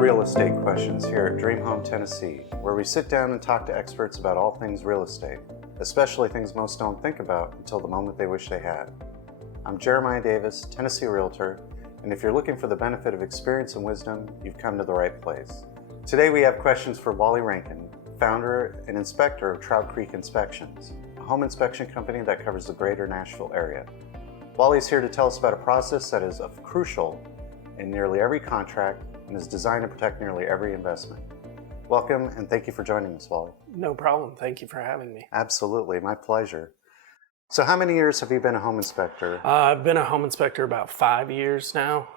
real estate questions here at Dream Home Tennessee, where we sit down and talk to experts about all things real estate, especially things most don't think about until the moment they wish they had. I'm Jeremiah Davis, Tennessee Realtor, and if you're looking for the benefit of experience and wisdom, you've come to the right place. Today we have questions for Wallace Rankin, founder and inspector of Trout Inspections, a home inspection company that covers the Greater Nashville Area. Wally's here to tell us about a process that is crucial in nearly every contract and is designed to protect nearly every investment. Welcome, and thank you for joining us, Wally. No problem. Thank you for having me. Absolutely, my pleasure. So how many years have you been a home inspector? I've been a home inspector about 5 years now,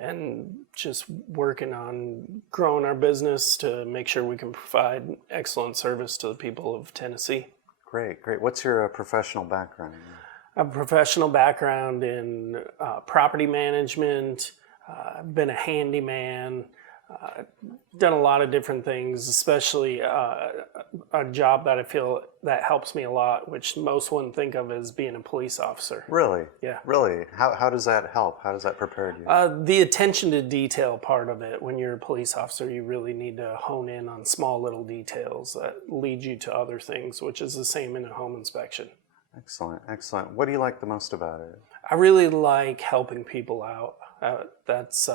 and just working on growing our business to make sure we can provide excellent service to the people of Tennessee. Great. What's your professional background? I have a professional background in property management. I've been a handyman, done a lot of different things, especially a job that I feel that helps me a lot, which most wouldn't think of as being a police officer. Really? Yeah. Really? How does that help? How does that prepare you? The attention to detail part of it. When you're a police officer, you really need to hone in on small little details that lead you to other things, which is the same in a home inspection. Excellent. What do you like the most about it? I really like helping people out. That's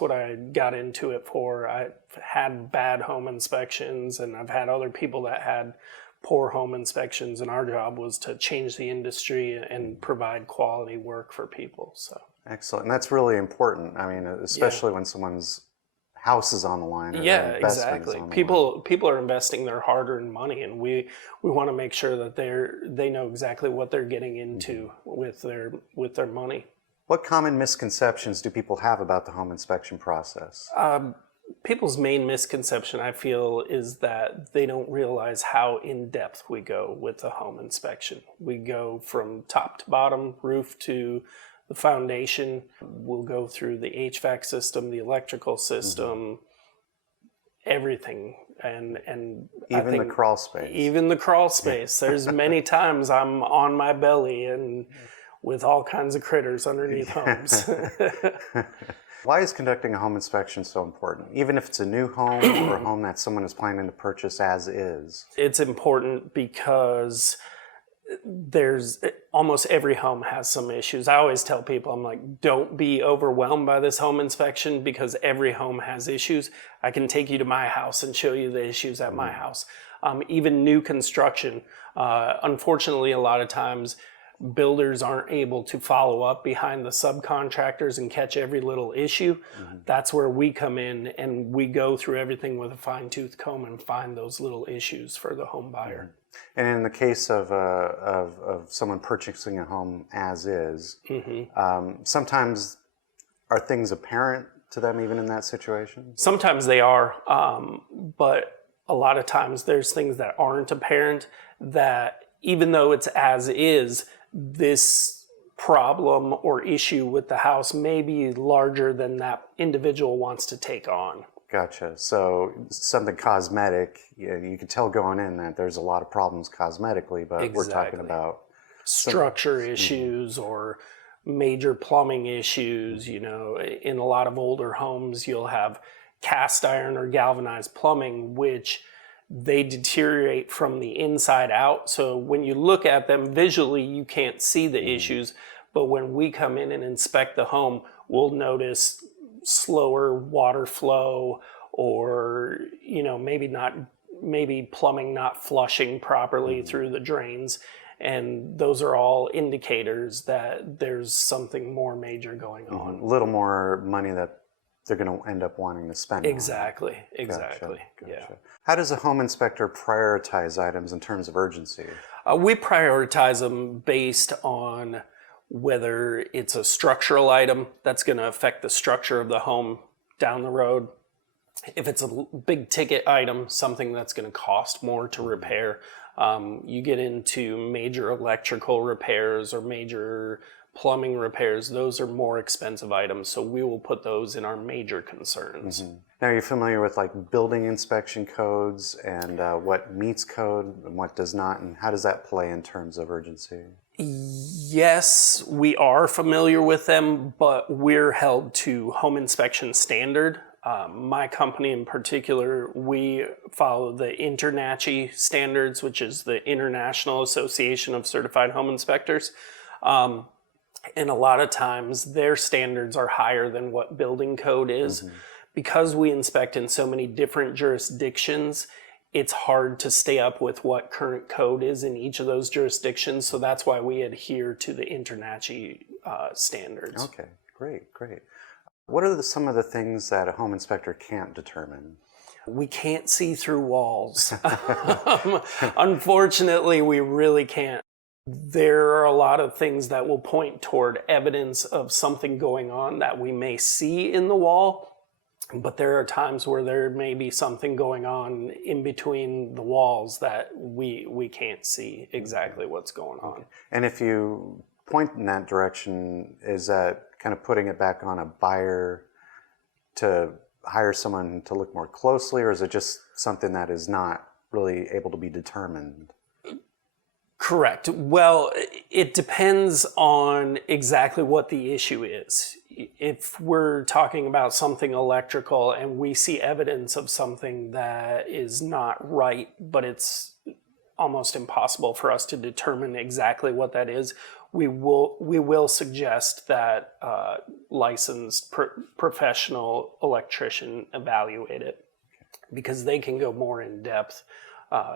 what I got into it for. I've had bad home inspections, and I've had other people that had poor home inspections, and our job was to change the industry and provide quality work for people. So excellent, and that's really important. I mean, especially when someone's house is on the line. Or yeah, exactly. People are investing their hard-earned money, and we want to make sure that they know exactly what they're getting into with their money. What common misconceptions do people have about the home inspection process? People's main misconception, I feel, is that they don't realize how in-depth we go with the home inspection. We go from top to bottom, roof to the foundation. We'll go through the HVAC system, the electrical system, everything. And even the crawl space. Even the crawl space. There's many times I'm on my belly and with all kinds of critters underneath homes. Why is conducting a home inspection so important? Even if it's a new home or a home that someone is planning to purchase as is? It's important because almost every home has some issues. I always tell people, I'm like, don't be overwhelmed by this home inspection because every home has issues. I can take you to my house and show you the issues at my house. Even new construction, unfortunately, a lot of times builders aren't able to follow up behind the subcontractors and catch every little issue. That's where we come in, and we go through everything with a fine-tooth comb and find those little issues for the home buyer. And in the case of someone purchasing a home as is, sometimes are things apparent to them even in that situation? Sometimes they are, but a lot of times there's things that aren't apparent that even though it's as is, this problem or issue with the house may be larger than that individual wants to take on. Gotcha. So something cosmetic, you can tell going in that there's a lot of problems cosmetically, but we're talking about structure issues or major plumbing issues. You know, in a lot of older homes, you'll have cast iron or galvanized plumbing, which they deteriorate from the inside out. So when you look at them visually, you can't see the issues. But when we come in and inspect the home, we'll notice slower water flow, or maybe plumbing not flushing properly through the drains. And those are all indicators that there's something more major going on. A little more money that they're going to end up wanting to spend. Exactly. Gotcha. Yeah. How does a home inspector prioritize items in terms of urgency? We prioritize them based on whether it's a structural item that's going to affect the structure of the home down the road. If it's a big ticket item, something that's going to cost more to repair, you get into major electrical repairs or major plumbing repairs. Those are more expensive items, so we will put those in our major concerns. Now, you're familiar with like building inspection codes and what meets code and what does not, and how does that play in terms of urgency? Yes, we are familiar with them, but we're held to home inspection standard. My company in particular, we follow the InterNACHI standards, which is the International Association of Certified Home Inspectors. And a lot of times their standards are higher than what building code is. Because we inspect in so many different jurisdictions, it's hard to stay up with what current code is in each of those jurisdictions. So that's why we adhere to the InterNACHI standards. Okay, great. What are some of the things that a home inspector can't determine? We can't see through walls. Unfortunately, we really can't. There are a lot of things that will point toward evidence of something going on that we may see in the wall, but there are times where there may be something going on in between the walls that we can't see exactly what's going on. And if you point in that direction, is that kind of putting it back on a buyer to hire someone to look more closely, or is it just something that is not really able to be determined? Correct. Well, it depends on exactly what the issue is. If we're talking about something electrical and we see evidence of something that is not right, but it's almost impossible for us to determine exactly what that is, we will suggest that licensed professional electrician evaluate it, because they can go more in depth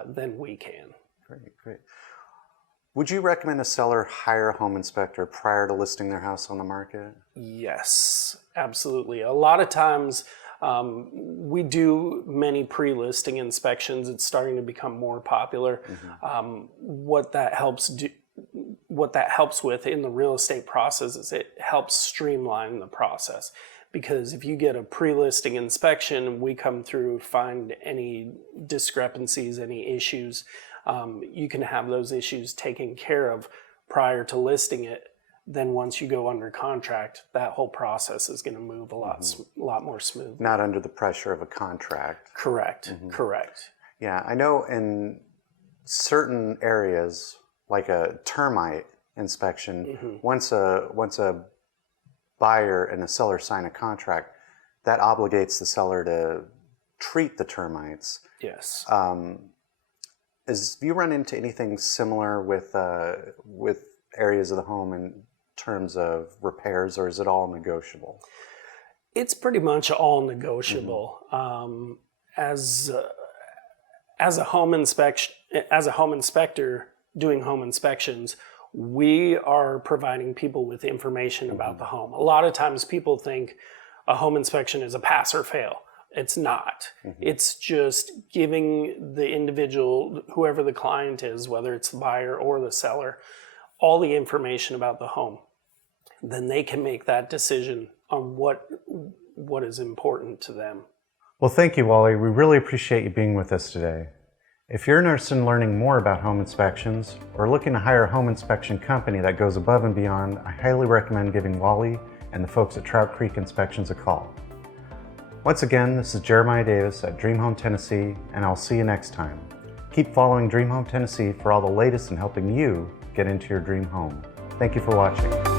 than we can. Great. Would you recommend a seller hire a home inspector prior to listing their house on the market? Yes, absolutely. A lot of times we do many pre-listing inspections. It's starting to become more popular. What that helps with in the real estate process is it helps streamline the process. Because if you get a pre-listing inspection, we come through, find any discrepancies, any issues, you can have those issues taken care of prior to listing it. Then once you go under contract, that whole process is going to move a lot more smooth. Not under the pressure of a contract. Correct. Yeah, I know in certain areas, like a termite inspection, once a buyer and a seller sign a contract, that obligates the seller to treat the termites. Yes. Have you run into anything similar with areas of the home in terms of repairs, or is it all negotiable? It's pretty much all negotiable. As a home inspector doing home inspections, we are providing people with information about the home. A lot of times people think a home inspection is a pass or fail. It's not. It's just giving the individual, whoever the client is, whether it's the buyer or the seller, all the information about the home. Then they can make that decision on what is important to them. Well, thank you, Wally. We really appreciate you being with us today. If you're interested in learning more about home inspections or looking to hire a home inspection company that goes above and beyond, I highly recommend giving Wally and the folks at Trout Creek Inspections a call. Once again, this is Jeremiah Davis at Dream Home Tennessee, and I'll see you next time. Keep following Dream Home Tennessee for all the latest in helping you get into your dream home. Thank you for watching.